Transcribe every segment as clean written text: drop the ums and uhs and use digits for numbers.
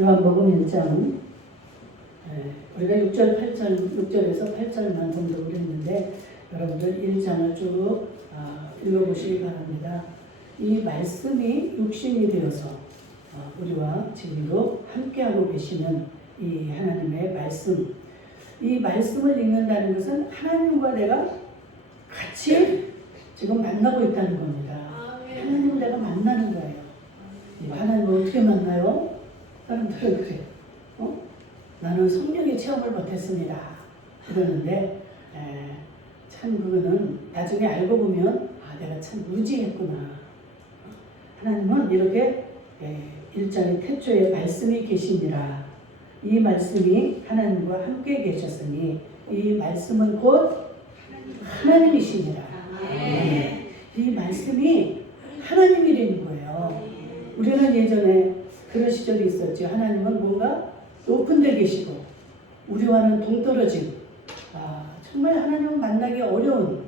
요한복음 1장 우리가 6절에서 8절만 공부를 했는데 여러분들 1장을 쭉 읽어보시기 바랍니다. 이 말씀이 육신이 되어서 우리와 지금도 함께하고 계시는 이 하나님의 말씀, 이 말씀을 읽는다는 것은 하나님과 내가 같이 지금 만나고 있다는 겁니다. 하나님을 내가 만나는 거예요. 하나님을 어떻게 만나요? 사람들은 그래요. 나는 성령의 체험을 못했습니다. 그러는데 참 그거는 나중에 알고 보면 내가 참 무지했구나. 하나님은 이렇게 1장의 태초에 말씀이 계시니라. 이 말씀이 하나님과 함께 계셨으니 이 말씀은 곧 하나님이시니라. 이 말씀이 하나님이라는 거예요. 우리는 예전에 그런 시절이 있었죠. 하나님은 뭔가 높은 데 계시고 우리와는 동떨어진 정말 하나님을 만나기 어려운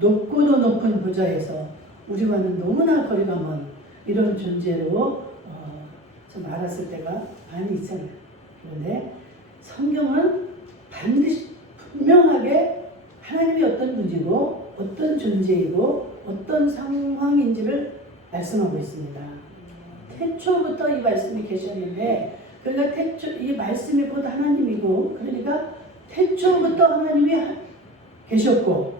높고도 높은 보좌에서 우리와는 너무나 거리가 먼 이런 존재로 좀 알았을 때가 많이 있잖아요. 그런데 성경은 반드시 분명하게 하나님이 어떤 분이고 어떤 존재이고 어떤 상황인지를 말씀하고 있습니다. 태초부터 이 말씀이 계셨는데 그러니까 이 말씀이 곧 하나님이고 그러니까 태초부터 하나님이 계셨고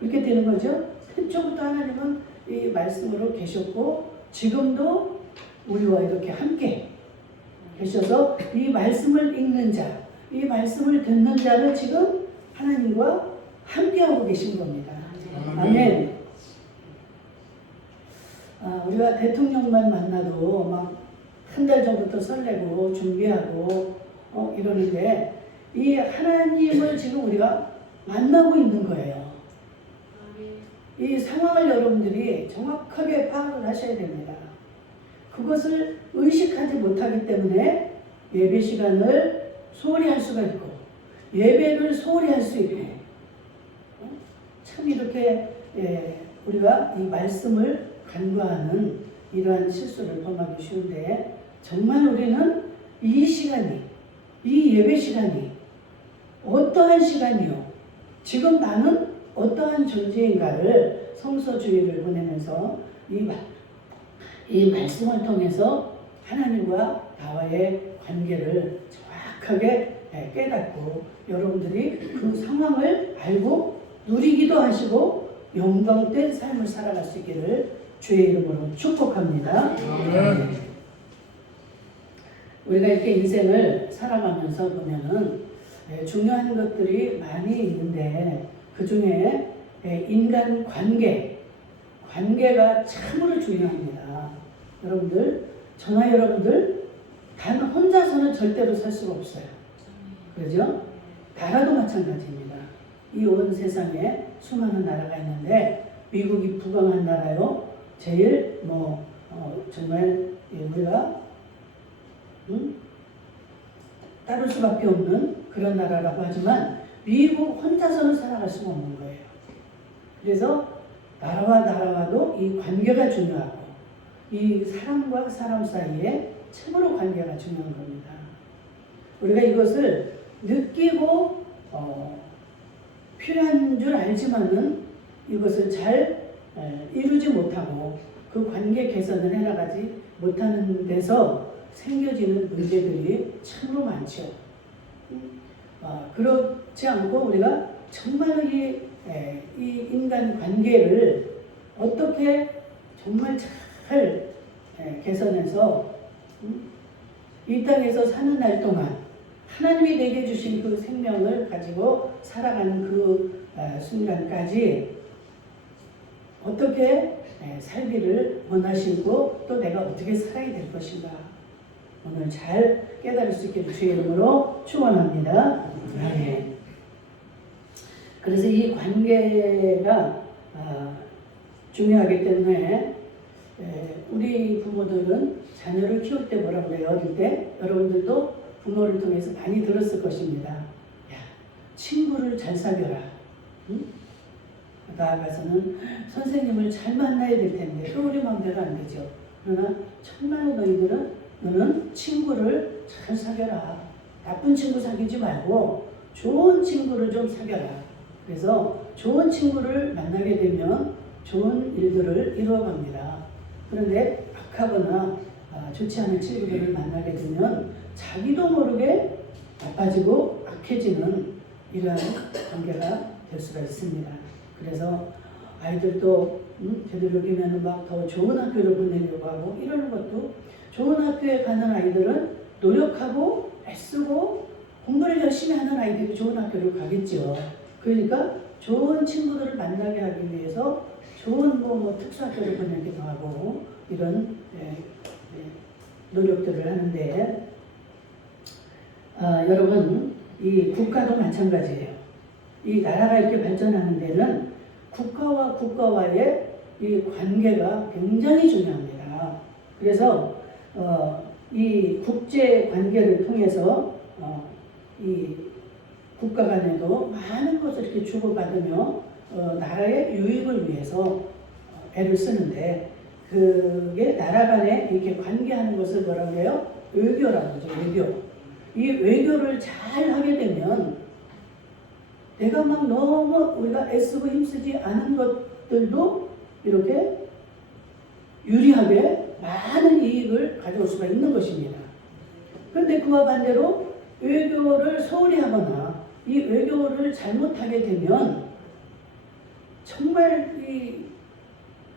그렇게 되는 거죠. 태초부터 하나님은 이 말씀으로 계셨고 지금도 우리와 이렇게 함께 계셔서 이 말씀을 읽는 자, 이 말씀을 듣는 자는 지금 하나님과 함께하고 계신 겁니다. 아멘. 우리가 대통령만 만나도 막 한 달 전부터 설레고 준비하고 이러는데 이 하나님을 지금 우리가 만나고 있는 거예요. 이 상황을 여러분들이 정확하게 파악을 하셔야 됩니다. 그것을 의식하지 못하기 때문에 예배 시간을 소홀히 할 수가 있고 예배를 소홀히 할 수 있고 참 이렇게 우리가 이 말씀을 간과하는 이러한 실수를 범하기 쉬운데 정말 우리는 이 시간이 이 예배 시간이 어떠한 시간이요 지금 나는 어떠한 존재인가를 성서주의를 보내면서 이 말씀을 통해서 하나님과 나와의 관계를 정확하게 깨닫고 여러분들이 그 상황을 알고 누리기도 하시고 영광된 삶을 살아갈 수 있기를 주의 이름으로 축복합니다. 우리가 이렇게 인생을 살아가면서 보면은 중요한 것들이 많이 있는데 그 중에 인간 관계가 참으로 중요합니다. 여러분들, 저나 여러분들 단 혼자서는 절대로 살 수가 없어요. 그렇죠? 나라도 마찬가지입니다. 이 온 세상에 수많은 나라가 있는데 미국이 부강한 나라요. 제일 정말 우리가 따를 수밖에 없는 그런 나라라고 하지만 미국 혼자서는 살아갈 수가 없는 거예요. 그래서 나라와도 이 관계가 중요하고 이 사람과 사람 사이에 참으로 관계가 중요한 겁니다. 우리가 이것을 느끼고 필요한 줄 알지만은 이것을 잘 이루지 못하고 그 관계 개선을 해나가지 못하는 데서 생겨지는 문제들이 참으로 많죠. 그렇지 않고 우리가 정말로 이 인간 관계를 어떻게 정말 잘 개선해서 이 땅에서 사는 날 동안 하나님이 내게 주신 그 생명을 가지고 살아가는 그 순간까지 어떻게 살기를 원하시고 또 내가 어떻게 살아야 될 것인가 오늘 잘 깨달을 수 있게 주의 이름으로 축원합니다. 네. 그래서 이 관계가 중요하기 때문에 우리 부모들은 자녀를 키울 때 뭐라고 그래요? 어릴 때 여러분들도 부모를 통해서 많이 들었을 것입니다. 야, 친구를 잘 사귀어라. 응? 나아가서는 선생님을 잘 만나야 될 텐데 또 우리 마음대로 안 되죠. 그러나 정말로 너희들은 너는 친구를 잘 사귀어라. 나쁜 친구 사귀지 말고 좋은 친구를 좀 사귀어라. 그래서 좋은 친구를 만나게 되면 좋은 일들을 이루어갑니다. 그런데 악하거나 좋지 않은 친구들을 만나게 되면 자기도 모르게 나빠지고 악해지는 이러한 관계가 될 수가 있습니다. 그래서 아이들도 제대로 되면 막 더 좋은 학교를 보내려고 하고 이러는 것도, 좋은 학교에 가는 아이들은 노력하고 애쓰고 공부를 열심히 하는 아이들이 좋은 학교를 가겠죠. 그러니까 좋은 친구들을 만나게 하기 위해서 좋은 특수학교를 보내기도 하고 이런 노력들을 하는데, 여러분, 이 국가도 마찬가지예요. 이 나라가 이렇게 발전하는 데는 국가와 국가와의 이 관계가 굉장히 중요합니다. 그래서 이 국제 관계를 통해서 이 국가 간에도 많은 것을 이렇게 주고받으며 나라의 유익을 위해서 애를 쓰는데, 그게 나라 간에 이렇게 관계하는 것을 뭐라고 해요? 외교라고 하죠. 외교. 이 외교를 잘 하게 되면 내가 막 너무 우리가 애쓰고 힘쓰지 않은 것들도 이렇게 유리하게 많은 이익을 가져올 수가 있는 것입니다. 그런데 그와 반대로 외교를 소홀히 하거나 이 외교를 잘못하게 되면 정말 이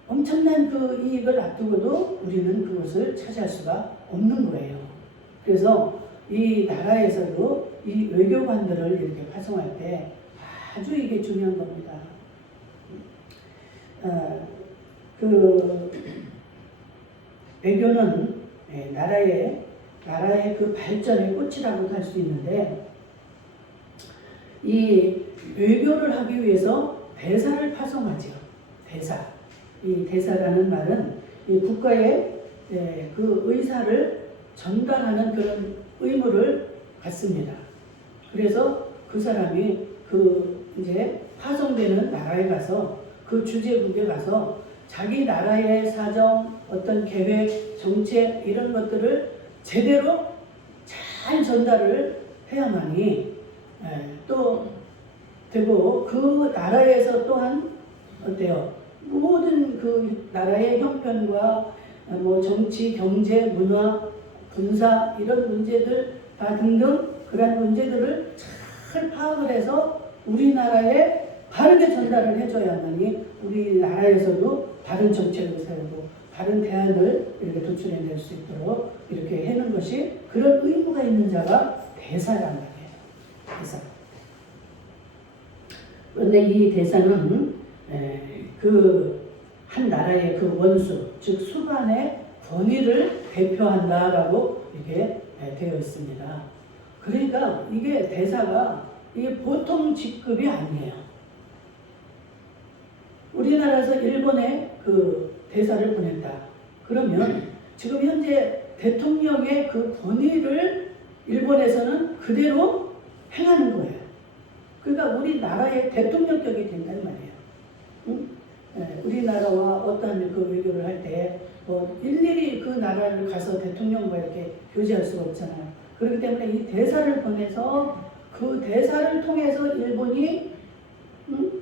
엄청난 그 이익을 앞두고도 우리는 그것을 차지할 수가 없는 거예요. 그래서 이 나라에서도 이 외교관들을 이렇게 파송할 때 아주 이게 중요한 겁니다. 그 외교는 나라의 그 발전의 꽃이라고 할 수 있는데, 이 외교를 하기 위해서 대사를 파송하죠. 대사. 이 대사라는 말은 이 국가의 그 의사를 전달하는 그런 의무를 갖습니다. 그래서 그 사람이 그 이제 파송되는 나라에 가서 그 주재국에 가서 자기 나라의 사정, 어떤 계획, 정책 이런 것들을 제대로 잘 전달을 해야만이 또 되고, 그 나라에서 또한 어때요? 모든 그 나라의 형편과 정치, 경제, 문화, 군사 이런 문제들 다 등등 그런 문제들을 잘 파악을 해서 우리나라에 바르게 전달을 해줘야만이 우리나라에서도 바른 정책을 세우고 바른 대안을 이렇게 도출해낼 수 있도록 이렇게 해는 것이, 그런 의무가 있는 자가 대사란 말이에요. 대사. 그런데 이 대사는 그 한 나라의 그 원수, 즉 수반의 권위를 대표한다라고 이게 되어 있습니다. 그러니까 이게 대사가 이게 보통 직급이 아니에요. 우리나라에서 일본에 그 대사를 보냈다. 그러면 지금 현재 대통령의 그 권위를 일본에서는 그대로 행하는 거예요. 그러니까 우리나라의 대통령격이 된단 말이에요. 응? 우리나라와 어떤 그 외교를 할 때 일일이 그 나라를 가서 대통령과 이렇게 교제할 수가 없잖아요. 그렇기 때문에 이 대사를 보내서 그 대사를 통해서 일본이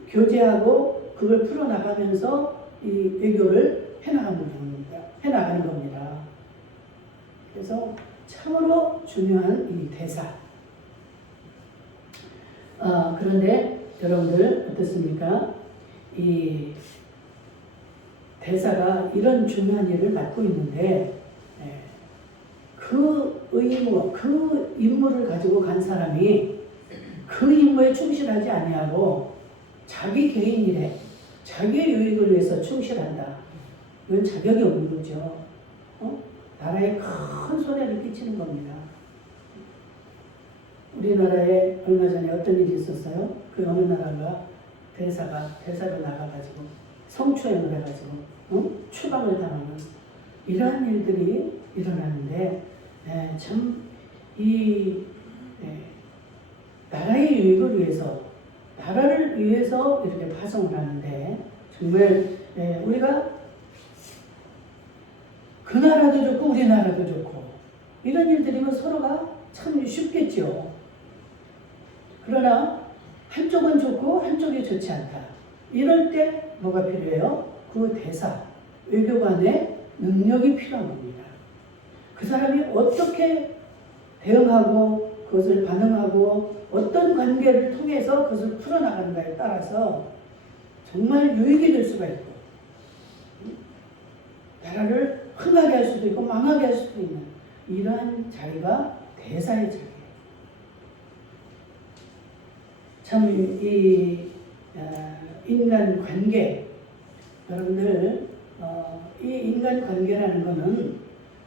교제하고 그걸 풀어나가면서 이 외교를 해나가는 겁니다. 그래서 참으로 중요한 이 대사. 그런데 여러분들 어떻습니까? 이 대사가 이런 중요한 일을 맡고 있는데 그 의무, 그 임무를 가지고 간 사람이 그 임무에 충실하지 아니하고 자기 개인 일에 자기의 유익을 위해서 충실한다. 이건 자격이 없는 거죠. 나라에 큰 손해를 끼치는 겁니다. 우리나라에 얼마 전에 어떤 일이 있었어요? 그 어느 나라가 대사로 나가가지고 성추행을 해가지고 추방을 당하는 이러한 일들이 일어나는데, 참 나라의 유익을 위해서, 나라를 위해서 이렇게 파송을 하는데, 정말 우리가 그 나라도 좋고 우리나라도 좋고 이런 일들이면 서로가 참 쉽겠죠. 그러나 한쪽은 좋고 한쪽이 좋지 않다. 이럴 때 뭐가 필요해요? 그 대사, 외교관의 능력이 필요한 겁니다. 그 사람이 어떻게 대응하고 그것을 반응하고 어떤 관계를 통해서 그것을 풀어나가는가에 따라서 정말 유익이 될 수가 있고 나라를 흥하게 할 수도 있고 망하게 할 수도 있는 이러한 자리가 대사의 자리예요. 참 이 인간 관계, 여러분들 이 인간 관계라는 것은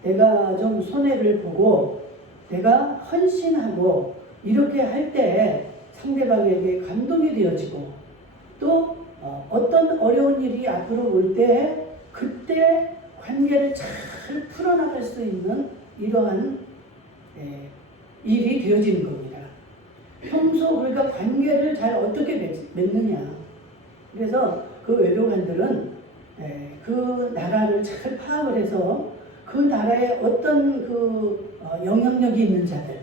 내가 좀 손해를 보고 내가 헌신하고 이렇게 할 때 상대방에게 감동이 되어지고 또 어떤 어려운 일이 앞으로 올 때 그때 관계를 잘 풀어나갈 수 있는 이러한 일이 되어지는 겁니다. 평소 우리가 관계를 잘 어떻게 맺느냐. 그래서 그 외교관들은 그 나라를 잘 파악을 해서 그 나라에 어떤 그 영향력이 있는 자들,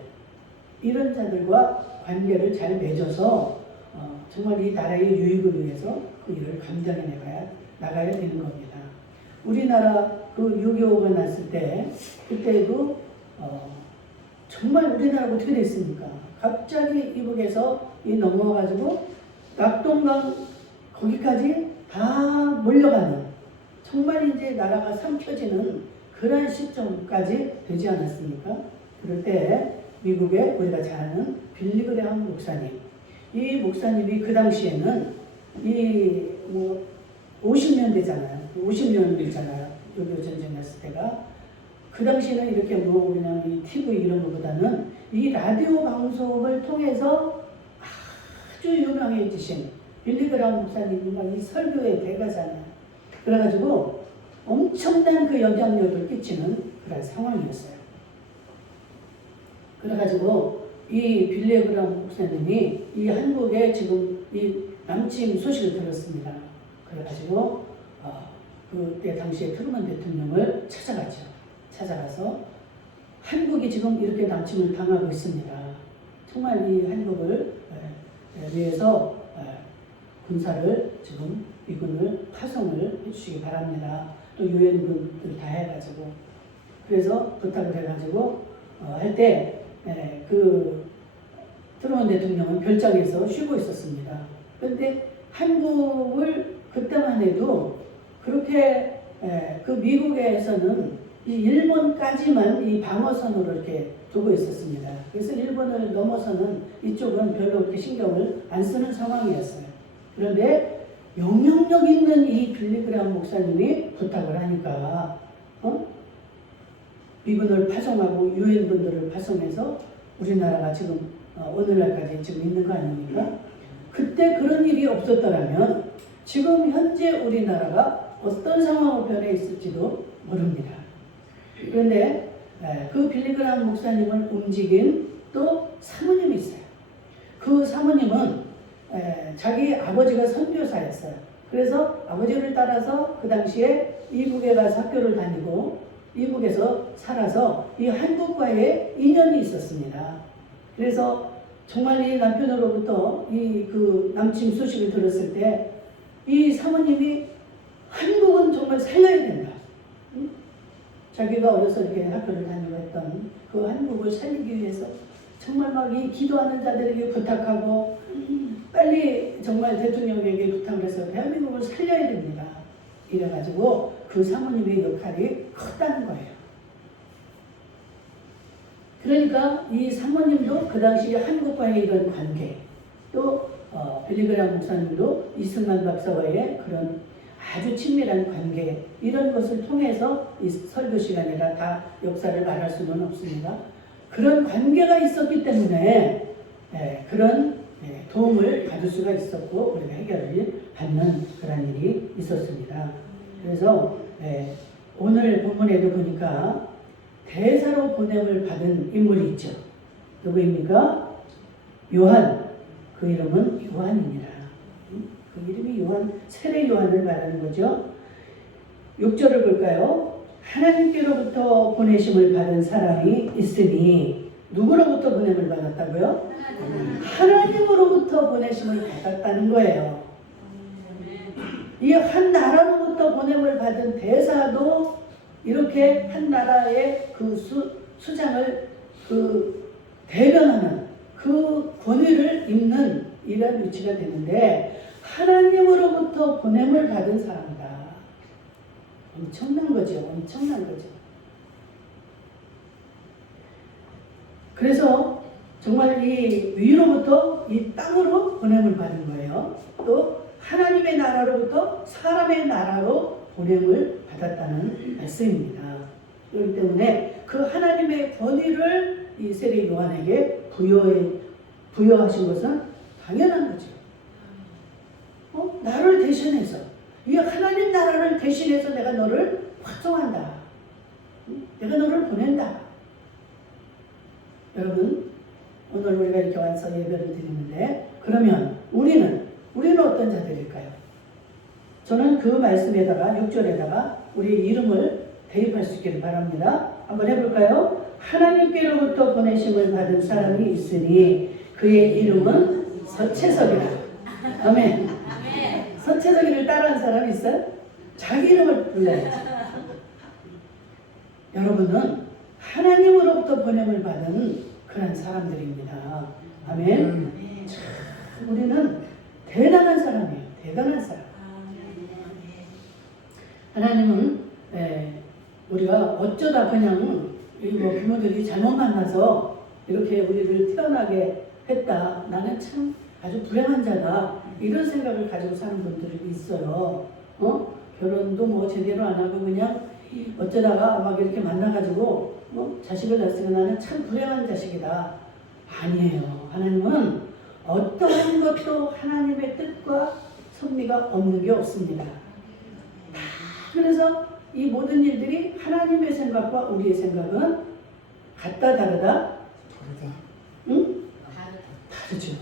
이런 자들과 관계를 잘 맺어서 정말 이 나라의 유익을 위해서 그 일을 감당해 나가야 되는 겁니다. 우리나라 그 6.25가 났을 때 그때도 정말 우리나라가 어떻게 됐습니까? 갑자기 이북에서 넘어와가지고 낙동강 거기까지 다 몰려가는 정말 이제 나라가 삼켜지는 그런 시점까지 되지 않았습니까? 그럴 때 미국의 우리가 잘 아는 빌리 그레엄 목사님, 이 목사님이 그 당시에는 이 50년대잖아요. 50년대잖아요. 6.25 전쟁 났을 때가. 그 당시에는 이렇게 그냥 이 TV 이런 것보다는 이 라디오 방송을 통해서 아주 유명해지신 빌리 그레엄 목사님이 이 설교의 대가잖아요. 그래가지고 엄청난 그 영향력을 끼치는 그런 상황이었어요. 그래가지고 이 빌리 그레엄 목사님이 이 한국에 지금 이 남침 소식을 들었습니다. 그래가지고 그때 당시에 트루먼 대통령을 찾아가서 한국이 지금 이렇게 남침을 당하고 있습니다. 정말 이 한국을 위해서 군사를 지금 미군을 파송을 해주시기 바랍니다. 또 유엔군들 다 해가지고 그래서 부탁을 해가지고 할 때 그 트루먼 대통령은 별장에서 쉬고 있었습니다. 그런데 한국을 그때만 해도 그렇게 그 미국에서는 이 일본까지만 이 방어선으로 이렇게 두고 있었습니다. 그래서 일본을 넘어서는 이쪽은 별로 그렇게 신경을 안 쓰는 상황이었어요. 그런데 영향력 있는 이 빌리 그레엄 목사님이 부탁을 하니까 미군을 파송하고 유엔군들을 파송해서 우리나라가 지금 오늘날까지 지금 있는 거 아닙니까? 그때 그런 일이 없었더라면 지금 현재 우리나라가 어떤 상황으로 변해 있을지도 모릅니다. 그런데 그 빌리 그레엄 목사님을 움직인 또 사모님이 있어요. 그 사모님은 자기 아버지가 선교사였어요. 그래서 아버지를 따라서 그 당시에 이북에 가서 학교를 다니고 이북에서 살아서 이 한국과의 인연이 있었습니다. 그래서 정말 이 남편으로부터 이 그 남침 소식을 들었을 때 이 사모님이 한국은 정말 살려야 된다. 자기가 어려서 이렇게 학교를 다니고 했던 그 한국을 살리기 위해서 정말 막 이 기도하는 자들에게 부탁하고 빨리 정말 대통령에게 부탁을 해서 대한민국을 살려야 됩니다. 이래가지고 그 사모님의 역할이 컸다는 거예요. 그러니까 이 사모님도 그 당시 한국과의 이런 관계, 또 빌리 그레엄 목사님도 이승만 박사와의 그런 아주 친밀한 관계, 이런 것을 통해서 이 설교 시간이라 다 역사를 말할 수는 없습니다. 그런 관계가 있었기 때문에 그런 도움을 받을 수가 있었고 우리가 해결을 받는 그런 일이 있었습니다. 그래서 오늘 본문에도 보니까 대사로 보냄을 받은 인물이 있죠. 누구입니까? 요한. 그 이름은 요한입니다. 그 이름이 요한, 세례 요한을 말하는 거죠. 6절을 볼까요? 하나님께로부터 보내심을 받은 사람이 있으니 누구로부터 보냄을 받았다고요? 하나님으로부터 보내심을 받았다는 거예요. 이 한 나라로부터 보냄을 받은 대사도 이렇게 한 나라의 그 수장을 대변하는 그 권위를 입는 이런 위치가 되는데 하나님으로부터 보냄을 받은 사람이다. 엄청난 거죠. 엄청난 거죠. 그래서 정말 이 위로부터 이 땅으로 보냄을 받은 거예요. 또 하나님의 나라로부터 사람의 나라로 보냄을 받았다는 말씀입니다. 그렇기 때문에 그 하나님의 권위를 이 세례 요한에게 부여하신 것은 당연한 거죠. 나를 대신해서 이 하나님 나라를 대신해서 내가 너를 확정한다. 내가 너를 보낸다. 여러분 오늘 우리가 이렇게 와서 예배를 드리는데 그러면 우리는 어떤 자들일까요? 저는 그 말씀에다가 6절에다가 우리 이름을 대입할 수 있기를 바랍니다. 한번 해볼까요? 하나님께로부터 보내심을 받은 사람이 있으니 그의 이름은 서채석이라. 아멘. 서채석이를 따라한 사람이 있어요? 자기 이름을 불러야지. 여러분은 하나님으로부터 보냄을 받은 그런 사람들입니다. 아멘. 우리는 대단한 사람이에요. 대단한 사람. 하나님은 우리가 어쩌다 그냥 부모들이 잘못 만나서 이렇게 우리를 태어나게 했다. 나는 참 아주 불행한 자다. 이런 생각을 가지고 사는 분들이 있어요. 결혼도 뭐 제대로 안 하고 그냥 어쩌다가 막 이렇게 만나가지고 자식을 낳았으면 나는 참 불행한 자식이다. 아니에요. 하나님은 어떠한 것도 하나님의 뜻과 섭리가 없는 게 없습니다. 그래서 이 모든 일들이 하나님의 생각과 우리의 생각은 같다 다르다? 응? 다르죠.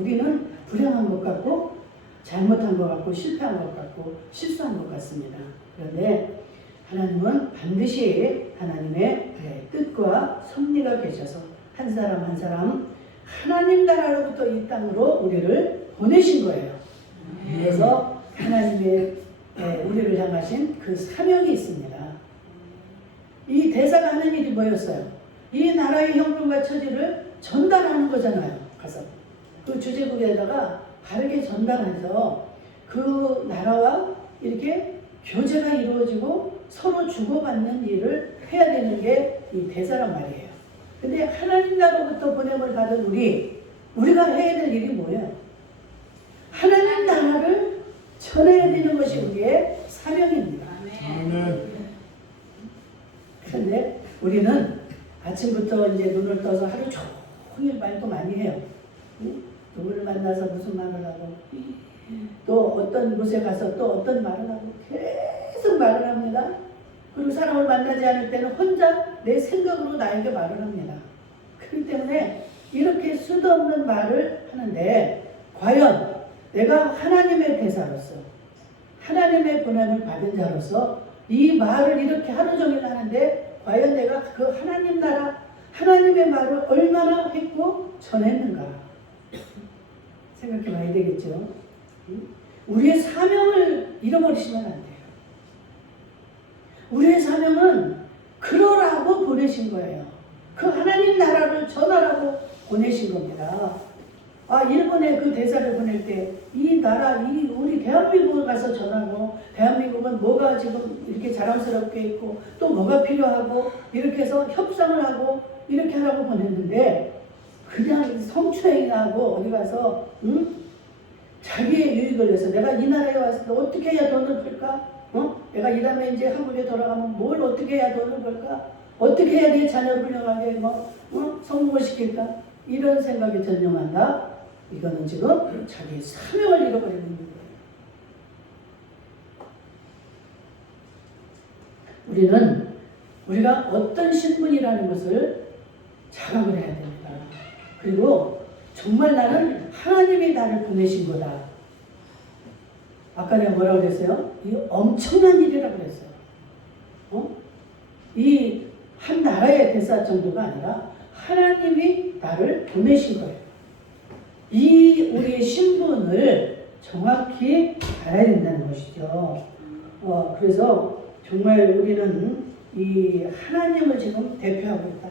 우리는 불행한 것 같고 잘못한 것 같고 실패한 것 같고 실수한 것 같습니다. 그런데 하나님은 반드시 하나님의 뜻과 섭리가 계셔서 한 사람 한 사람 하나님 나라로부터 이 땅으로 우리를 보내신 거예요. 그래서 하나님의 우리를 향하신 그 사명이 있습니다. 이 대사가 하는 일이 뭐였어요? 이 나라의 형편과 처지를 전달하는 거잖아요. 가서 그 주제국에다가 바르게 전달해서 그 나라와 이렇게 교제가 이루어지고 서로 주고받는 일을 해야 되는 게 이 대사란 말이에요. 근데 하나님 나라로부터 보냄을 받은 우리가 해야 될 일이 뭐예요? 하나님 나라를 전해야 되는 것이 우리의 사명입니다. 그런데 우리는 아침부터 이제 눈을 떠서 하루 종일 말도 많이 해요. 누구를 만나서 무슨 말을 하고 또 어떤 곳에 가서 또 어떤 말을 하고 계속 말을 합니다. 그리고 사람을 만나지 않을 때는 혼자 내 생각으로 나에게 말을 합니다. 그렇기 때문에 이렇게 수도 없는 말을 하는데 과연 내가 하나님의 대사로서 하나님의 보냄을 받은 자로서 이 말을 이렇게 하루 종일 하는데 과연 내가 그 하나님 나라 하나님의 말을 얼마나 했고 전했는가 생각해 봐야 되겠죠. 우리의 사명을 잃어버리시면 안 돼요. 우리의 사명은 그러라고 보내신 거예요. 그 하나님 나라를 전하라고 보내신 겁니다. 일본에 그 대사를 보낼 때 이 나라, 우리 대한민국을 가서 전하고 대한민국은 뭐가 지금 이렇게 자랑스럽게 있고 또 뭐가 필요하고 이렇게 해서 협상을 하고 이렇게 하라고 보냈는데 그냥 성추행이나 하고 어디 가서 자기의 유익을 위해서 내가 이 나라에 와서 어떻게 해야 돈을 벌까? 내가 이 다음에 이제 한국에 돌아가면 뭘 어떻게 해야 돈을 벌까? 어떻게 해야 내 자녀를 훌륭하게 성공을 시킬까? 이런 생각에 전념한다. 이거는 지금 자기의 사명을 잃어버리는 거예요. 우리가 어떤 신분이라는 것을 자각을 해야 됩니다. 그리고 정말 나는 하나님이 나를 보내신 거다. 아까 내가 뭐라고 그랬어요? 이 엄청난 일이라고 그랬어요. 이 한 나라의 대사 정도가 아니라 하나님이 나를 보내신 거예요. 이 우리의 신분을 정확히 알아야 된다는 것이죠. 그래서 정말 우리는 이 하나님을 지금 대표하고 있다.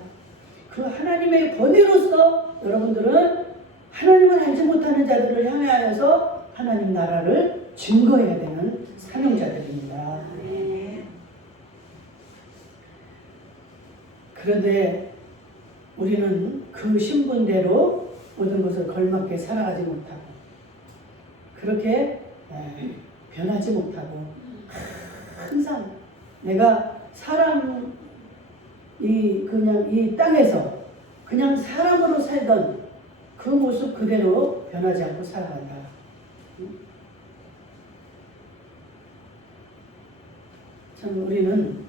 그 하나님의 권위로서 여러분들은 하나님을 알지 못하는 자들을 향하여서 하나님 나라를 증거해야 되는 사명자들입니다. 그런데 우리는 그 신분대로 모든 것을 걸맞게 살아가지 못하고 그렇게 변하지 못하고 항상 내가 그냥 이 땅에서 그냥 사람으로 살던 그 모습 그대로 변하지 않고 살아간다. 참 우리는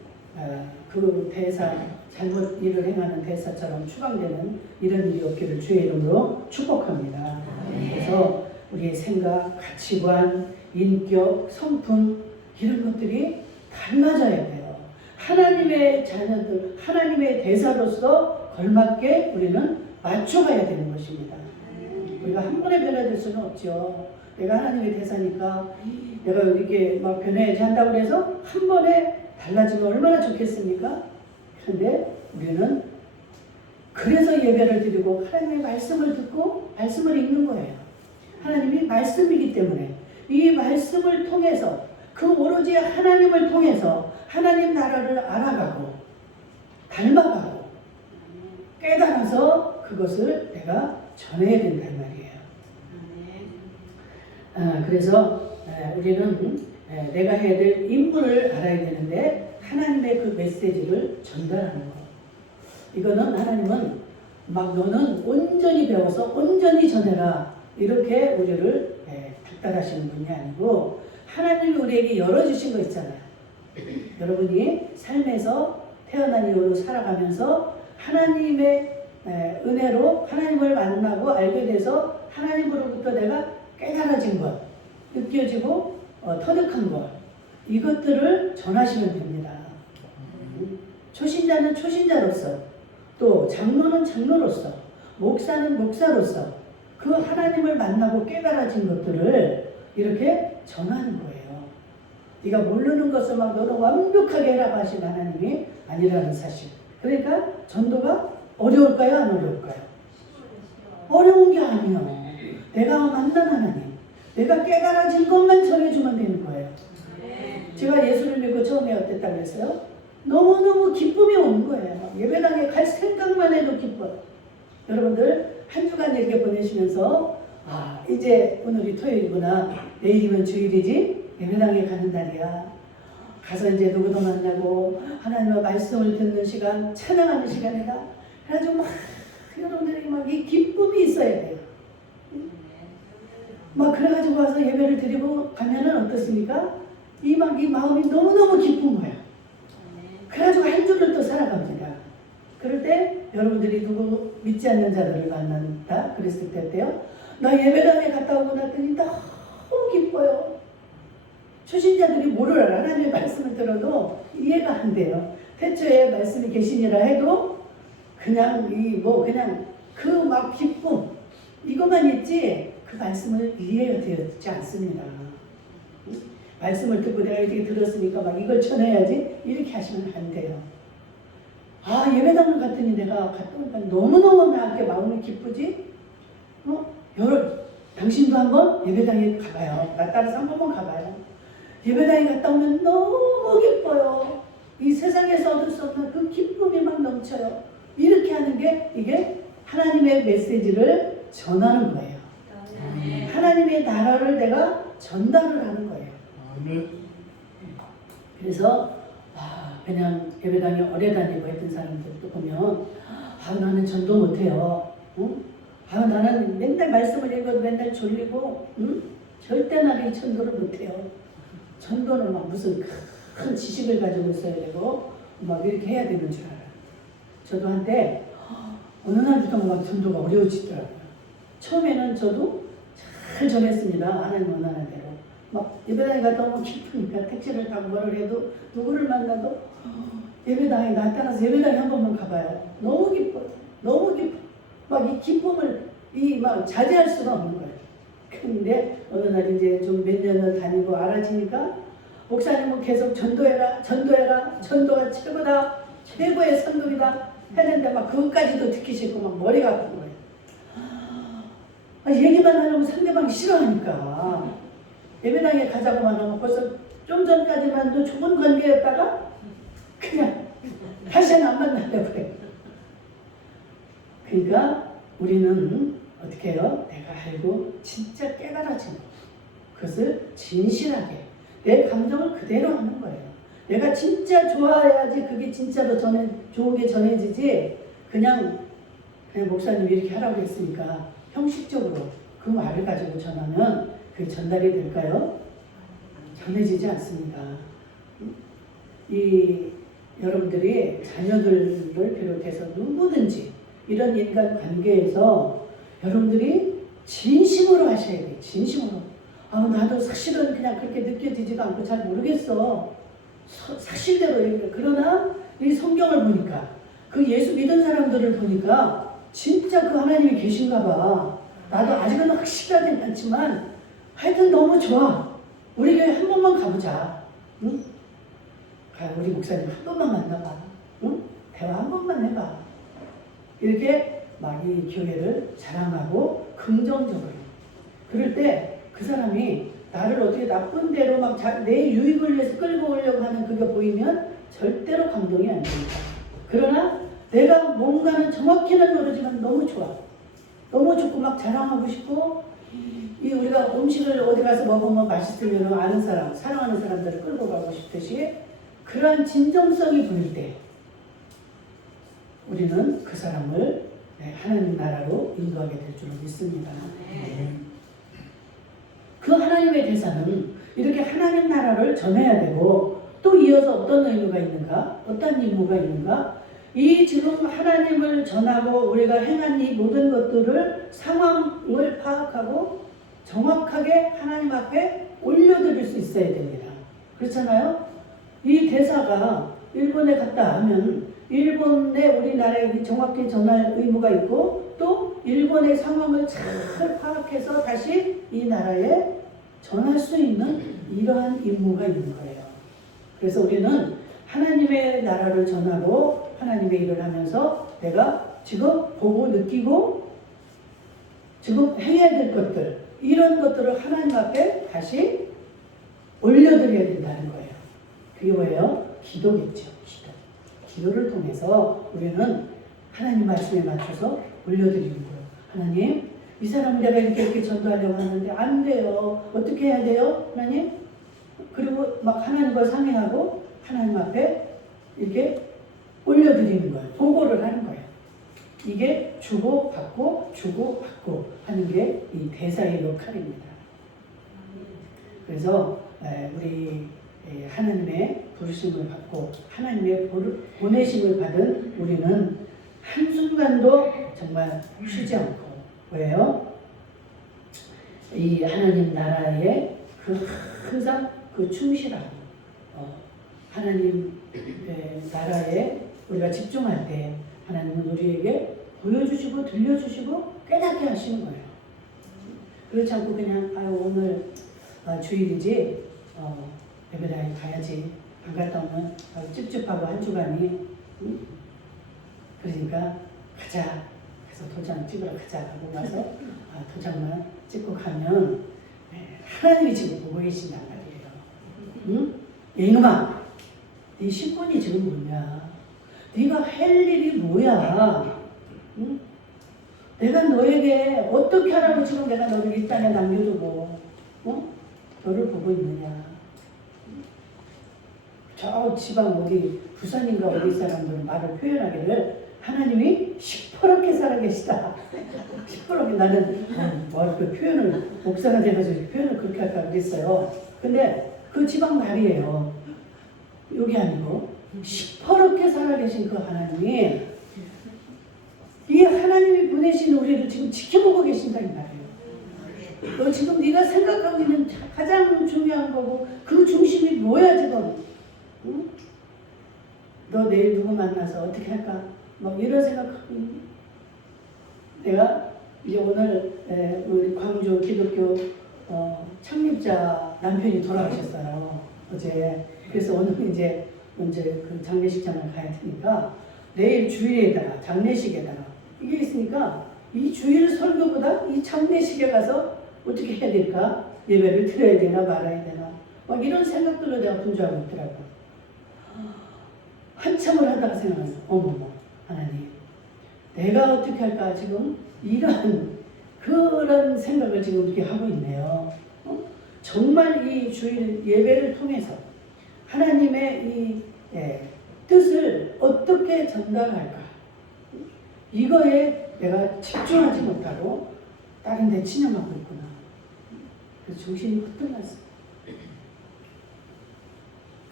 그 대사 잘못 일을 행하는 대사처럼 추방되는 이런 일이 없기를 주의 이름으로 축복합니다. 그래서 우리의 생각, 가치관, 인격, 성품 이런 것들이 달라져야 돼요. 하나님의 자녀들, 하나님의 대사로서 걸맞게 우리는 맞춰가야 되는 것입니다. 우리가 한 번에 변화될 수는 없죠. 내가 하나님의 대사니까 내가 이렇게 막 변해야지 한다고 해서 한 번에 달라지면 얼마나 좋겠습니까? 그런데 우리는 그래서 예배를 드리고 하나님의 말씀을 듣고 말씀을 읽는 거예요. 하나님이 말씀이기 때문에 이 말씀을 통해서 그 오로지 하나님을 통해서 하나님 나라를 알아가고 닮아가고 깨달아서 그것을 내가 전해야 된단 말이에요. 그래서 우리는 내가 해야 될 임무를 알아야 되는데 하나님의 그 메시지를 전달하는 거. 이거는 하나님은 막 너는 온전히 배워서 온전히 전해라 이렇게 우리를 닥달하시는 분이 아니고 하나님이 우리에게 열어주신 거 있잖아요. 여러분이 삶에서 태어난 이후로 살아가면서 하나님의 은혜로 하나님을 만나고 알게 돼서 하나님으로부터 내가 깨달아진 것, 느껴지고 터득한 것 이것들을 전하시면 됩니다. 초신자는 초신자로서 또 장로는 장로로서 목사는 목사로서 그 하나님을 만나고 깨달아진 것들을 이렇게 전하는 거예요. 네가 모르는 것을 막 너는 완벽하게 해라고 하신 하나님이 아니라는 사실. 그러니까 전도가 어려울까요? 안 어려울까요? 어려운 게 아니에요. 내가 만난 하나님, 내가 깨달아진 것만 전해주면 되는 거예요. 제가 예수를 믿고 처음에 어땠다고 했어요? 너무너무 기쁨이 오는 거예요. 예배당에 갈 생각만 해도 기뻐요. 여러분들 한 주간 이렇게 보내시면서 이제 오늘이 토요일이구나, 내일이면 주일이지, 예배당에 가는 날이야. 가서 이제 누구도 만나고 하나님의 말씀을 듣는 시간, 찬양하는 시간이다. 그래가지고 막 여러분들이 막 이 기쁨이 있어야 돼요. 막 그래가지고 와서 예배를 드리고 가면은 어떻습니까? 이 마음이 너무너무 기쁜 거야. 그래가지고 한 주를 또 살아갑니다. 그럴 때 여러분들이 누구 믿지 않는 자들을 만난다 그랬을 때요. 나 예배당에 갔다 오고 났더니 너무 기뻐요. 초신자들이 모르라 하나님의 말씀을 들어도 이해가 안 돼요. 태초에 말씀이 계시니라 해도 그냥 그냥 그 막 기쁨 이것만 있지 그 말씀을 이해가 되지 않습니다. 말씀을 듣고 내가 이렇게 들었으니까 막 이걸 전해야지 이렇게 하시면 안 돼요. 예배당을 갔더니 내가 갔다 오니까 너무너무 나한테 마음이 기쁘지? 당신도 한번 예배당에 가봐요. 나 따라서 한 번만 가봐요. 예배당에 갔다 오면 너무 기뻐요. 이 세상에서 얻을 수 없는 그 기쁨이 막 넘쳐요. 이렇게 하는 게 이게 하나님의 메시지를 전하는 거예요. 하나님의 나라를 내가 전달을 하는 거예요. 그래서 그냥 예배당에 오래 다니고 했던 사람들도 보면 나는 전도 못해요. 나는 맨날 말씀을 읽어도 맨날 졸리고 절대 나는 전도를 못해요. 전도는 막 무슨 큰 지식을 가지고 있어야 되고 막 이렇게 해야 되는 줄 알아요. 저도 한때 어느 날부터 막 전도가 어려워지더라고요. 처음에는 저도 잘 전했습니다. 하나님 원하는 대로. 막 예배당에 갔다 오면 기쁘니까 택시를 타고 뭐를 해도 누구를 만나도 예배당에 나타나서 예배당에 한 번만 가봐요. 너무 기뻐, 너무 기뻐. 막 이 기쁨을 막 자제할 수가 없는 거예요. 근데 어느 날 이제 좀 몇 년을 다니고 알아지니까 목사님은 계속 전도해라, 전도해라, 전도가 최고다, 최고의 선동이다 했는데 막 그것까지도 듣기 싫고 막 머리가 아픈 거예요. 얘기만 하려면 상대방이 싫어하니까 예배당에 가자고만 하면 벌써 좀 전까지만도 좋은 관계였다가 그냥 다시는 안 만나려고 그래요. 그러니까 우리는 어떻게 해요? 내가 알고 진짜 깨달아진 거. 그것을 진실하게 내 감정을 그대로 하는 거예요. 내가 진짜 좋아해야지 그게 진짜로 좋은 게 전해지지 그냥 목사님이 이렇게 하라고 했으니까 형식적으로 그 말을 가지고 전하면 그게 전달이 될까요? 전해지지 않습니다. 여러분들이 자녀들을 비롯해서 누구든지 이런 인간 관계에서 여러분들이 진심으로 하셔야 돼요. 진심으로. 나도 사실은 그냥 그렇게 느껴지지가 않고 잘 모르겠어. 사실대로 얘기해. 그러나 이 성경을 보니까 그 예수 믿은 사람들을 보니까 진짜 그 하나님이 계신가 봐. 나도 아직은 확실하진 않지만 하여튼 너무 좋아. 우리 교회 한 번만 가보자. 응? 우리 목사님 한 번만 만나봐. 응? 대화 한 번만 해봐. 이렇게 막 이 교회를 자랑하고 긍정적으로. 그럴 때 그 사람이 나를 어떻게 나쁜 대로 막 내 유익을 위해서 끌고 오려고 하는 그게 보이면 절대로 감동이 안 됩니다. 그러나 내가 뭔가는 정확히는 모르지만 너무 좋아. 너무 좋고 막 자랑하고 싶고 우리가 음식을 어디 가서 먹으면 맛있으면 아는 사람, 사랑하는 사람들을 끌고 가고 싶듯이 그러한 진정성이 보일 때 우리는 그 사람을 하나님 나라로 인도하게 될 줄로 믿습니다. 그 하나님의 대사는 이렇게 하나님 나라를 전해야 되고 또 이어서 어떤 의무가 있는가? 어떤 임무가 있는가? 이 지금 하나님을 전하고 우리가 행한 이 모든 것들을 상황을 파악하고 정확하게 하나님 앞에 올려드릴 수 있어야 됩니다. 그렇잖아요? 이 대사가 일본에 갔다 하면 일본에 우리나라에 정확히 전할 의무가 있고 또 일본의 상황을 잘 파악해서 다시 이 나라에 전할 수 있는 이러한 임무가 있는 거예요. 그래서 우리는 하나님의 나라를 전하고 하나님의 일을 하면서 내가 지금 보고 느끼고 지금 해야 될 것들 이런 것들을 하나님 앞에 다시 올려드려야 된다는 거예요. 그게 뭐예요? 기도겠죠. 기도를 통해서 우리는 하나님 말씀에 맞춰서 올려드리는 거예요. 하나님, 이 사람을 내가 이렇게 전도하려고 하는데 안 돼요. 어떻게 해야 돼요? 하나님? 그리고 막 하나님과 상의하고 하나님 앞에 이렇게 올려드리는 거예요. 보고를 하는 거예요. 이게 주고받고 주고받고 하는 게 이 대사의 역할입니다. 그래서 우리 하나님의 부르심을 받고 하나님의 보내심을 받은 우리는 한순간도 정말 쉬지 않고 왜요? 이 하나님 나라에 항상 충실하고 하나님 나라에 우리가 집중할 때 하나님은 우리에게 보여주시고 들려주시고 깨닫게 하시는 거예요. 그렇지 않고 그냥 오늘 주일이지 예배당에 가야지 안 갔다 오면 찝찝하고 한 주간이 그러니까 가자 그래서 도장 찍으러 가자 하고 나서 도장만 찍고 가면 하나님이 지금 보고 계신단 말이에요. 응? 이놈아 네 식권이 지금 뭐냐 네가 할 일이 뭐야 응? 내가 너에게 어떻게 하라고 지금 내가 너를 이 땅에 남겨두고 너를 보고 있느냐. 저 지방 어디 부산인가 어디 사람들은 말을 표현하기를 하나님이 시퍼렇게 살아계시다. 시퍼렇게 나는 그 표현을 목사가 돼가지고 표현을 그렇게 할까 그랬어요. 근데 그 지방 말이에요. 여기 아니고 시퍼렇게 살아계신 그 하나님이 이 하나님이 보내신 우리를 지금 지켜보고 계신다 이 말이에요. 너 지금 네가 생각하고 있는 가장 중요한 거고 그 중심이 뭐야 지금? 응? 너 내일 누구 만나서 어떻게 할까? 뭐 이런 생각하고 있니? 내가 이제 오늘 우리 광주 기독교 창립자 남편이 돌아가셨어요. 어제. 그래서 오늘 이제 그 장례식장을 가야 되니까 내일 주일에다가 장례식에다가 이게 있으니까 이 주일 설교보다 이 장례식에 가서 어떻게 해야 될까? 예배를 드려야 되나 말아야 되나? 막 이런 생각들로 내가 분주하고 있더라고. 한참을 하다가 생각났어. 어머머 하나님, 내가 어떻게 할까 지금 이런 그런 생각을 지금 이렇게 하고 있네요. 정말 이 주일 예배를 통해서 하나님의 이 뜻을 어떻게 전달할까? 이거에 내가 집중하지 못하고 다른 데 치념하고 있구나. 그래서 정신이 헛 들어갔어.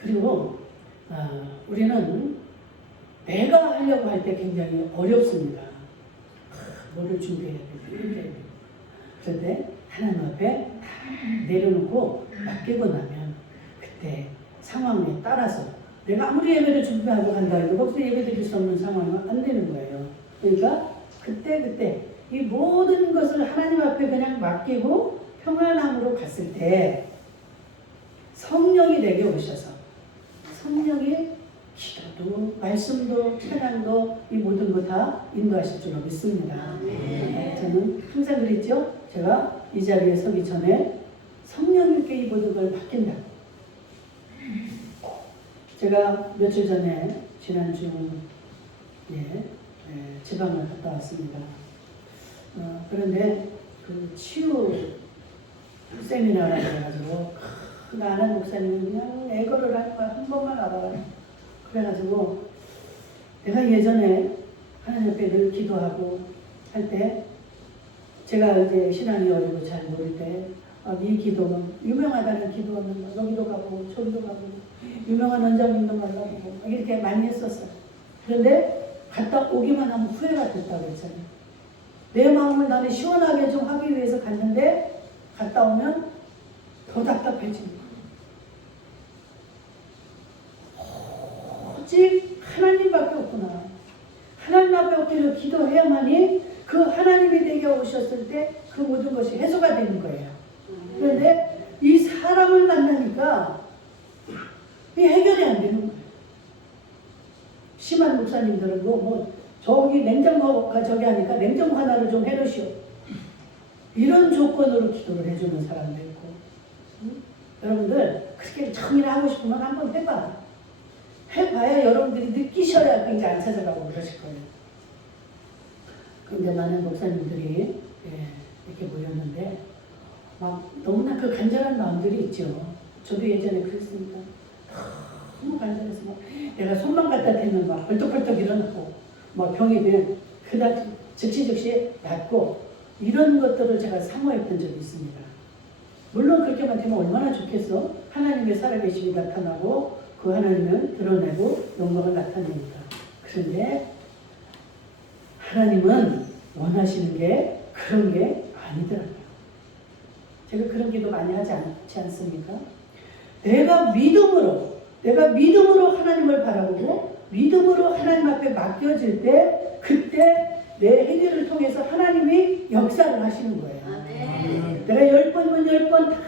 그리고 우리는 내가 하려고 할 때 굉장히 어렵습니다. 뭐를 준비해야 돼? 그런데 하나님 앞에 다 내려놓고 맡기고 나면 그때 상황에 따라서 내가 아무리 예배를 준비하고 간다 해도 거기서 예배 드릴 수 없는 상황은 안 되는 거예요. 그러니까 그때 이 모든 것을 하나님 앞에 그냥 맡기고 평안함으로 갔을 때 성령이 내게 오셔서 성령이 기도도 말씀도 찬양도 이 모든 거 다 인도하실 줄로 믿습니다. 저는 항상 그랬죠. 제가 이 자리에 서기 전에 성령님께 이 모든 걸 맡긴다. 제가 며칠 전에 지난주 지방을 갔다 왔습니다. 그런데 그 치유 세미나를 해가지고 나는 목사님은 그냥 애거를 하는 거야. 한 번만 알아봐. 그래가지고 내가 예전에 하나님 앞에 늘 기도하고 할 때 제가 이제 신앙이 어리고 잘 모를 때 이 기도는 유명하다는 기도는 여기도 가고 저기도 가고 유명한 원장님도 만나보고 이렇게 많이 했었어요. 그런데 갔다 오기만 하면 후회가 됐다고 했잖아요. 내 마음을 나는 시원하게 좀 하기 위해서 갔는데 갔다 오면 더 답답해지는 거예요. 오직 하나님밖에 없구나. 하나님 앞에 엎드려 기도해야만이 그 하나님이 내게 오셨을 때 그 모든 것이 해소가 되는 거예요. 그런데 이 사람을 만나니까 이 해결이 안 되는 거예요. 심한 목사님들은 저기 냉장고가 저기 하니까 냉장고 하나를 좀 해놓으시오. 이런 조건으로 기도를 해주는 사람도 있고. 여러분들 그렇게 정리를 하고 싶으면 한번 해봐. 해봐야 여러분들이 느끼셔야 그 이제 안 찾아가고 그러실 거예요. 근데 많은 목사님들이 이렇게 모였는데 막 너무나 그 간절한 마음들이 있죠. 저도 예전에 그랬으니까 너무 간절해서 내가 손만 갖다 대면 막 벌떡벌떡 일어나고 병이 되면 그다지 즉시 낫고 이런 것들을 제가 사모했던 적이 있습니다. 물론 그렇게만 되면 얼마나 좋겠어. 하나님의 살아계심이 나타나고 그 하나님을 드러내고 영광을 나타내니까. 그런데 하나님은 원하시는 게 그런 게 아니더라고요. 제가 그런 기도 많이 하지 않지 않습니까? 내가 믿음으로 하나님을 바라보고 믿음으로 하나님 앞에 맡겨질 때 그때 내 행위를 통해서 하나님이 역사를 하시는 거예요. 아멘. 내가 10번이면 10번 다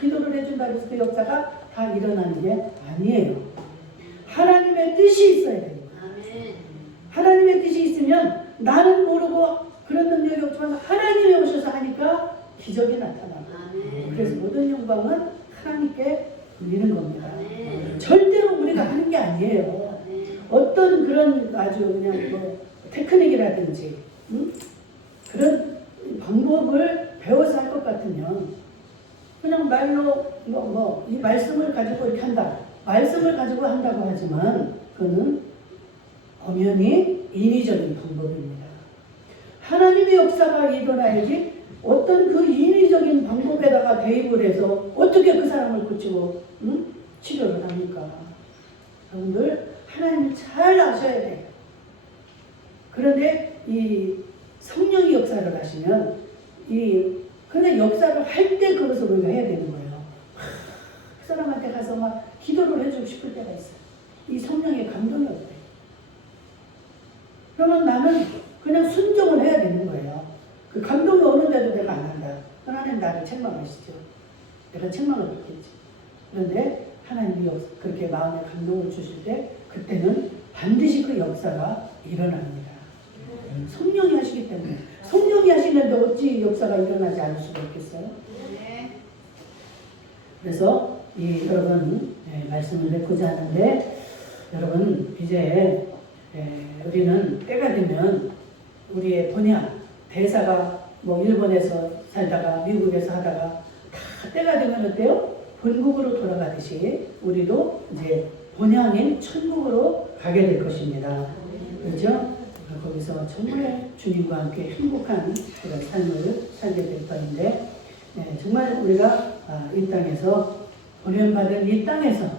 기도를 해준다고 해서 그 역사가 다 일어나는 게 아니에요. 하나님의 뜻이 있어야 됩니다. 아멘. 하나님의 뜻이 있으면 나는 모르고 그런 능력이 없지만 하나님이 오셔서 하니까 기적이 나타나고 그래서 모든 영광은 하나님께 돌리는 겁니다. 절대로 우리가 하는 게 아니에요. 어떤 그런 아주 그냥 테크닉이라든지 그런 방법을 배워서 할 것 같으면 그냥 말로 이 말씀을 가지고 이렇게 한다. 말씀을 가지고 한다고 하지만 그거는 엄연히 인위적인 방법입니다. 하나님의 역사가 일어나야지 어떤 그 인위적인 방법에다가 대입을 해서 어떻게 그 사람을 고치고 치료를 합니까? 여러분들 하나님을 잘 아셔야 돼요. 그런데 이 성령이 역사를 하시면 이 그런데 역사를 할 때 그것을 우리가 해야 되는 거예요. 그 사람한테 가서 막 기도를 해주고 싶을 때가 있어요. 이 성령의 감동이 없대요. 그러면 나는 그냥 순종을 해야 되는 거예요. 그 감동이 오는데도 내가 안 한다. 하나님 나를 책망하시죠. 내가 책망을 받겠지. 그런데 하나님이 그렇게 마음에 감동을 주실 때 그때는 반드시 그 역사가 일어납니다. 성령이 하시기 때문에. 성령이 하시는데 어찌 역사가 일어나지 않을 수가 있겠어요? 그래서 여러분 말씀을 맺고자 하는데, 여러분 이제 우리는 때가 되면 우리의 본향 대사가 뭐 일본에서 살다가 미국에서 하다가 다 때가 되면 어때요? 본국으로 돌아가듯이 우리도 이제 본향인 천국으로 가게 될 것입니다. 그렇죠? 거기서 정말 주님과 함께 행복한 그런 삶을 살게 될 터인데, 정말 우리가 이 땅에서 보냄받은 이 땅에서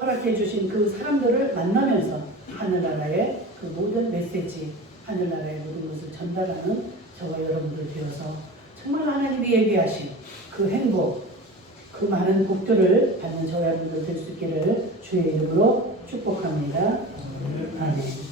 허락해 주신 그 사람들을 만나면서 하늘나라의 그 모든 메시지, 하늘나라의 모든 것을 전달하는 저와 여러분들 되어서 정말 하나님이 예비하신 그 행복, 그 많은 복들을 받는 저와 여러분들 될 수 있기를 주의 이름으로 축복합니다. 아멘.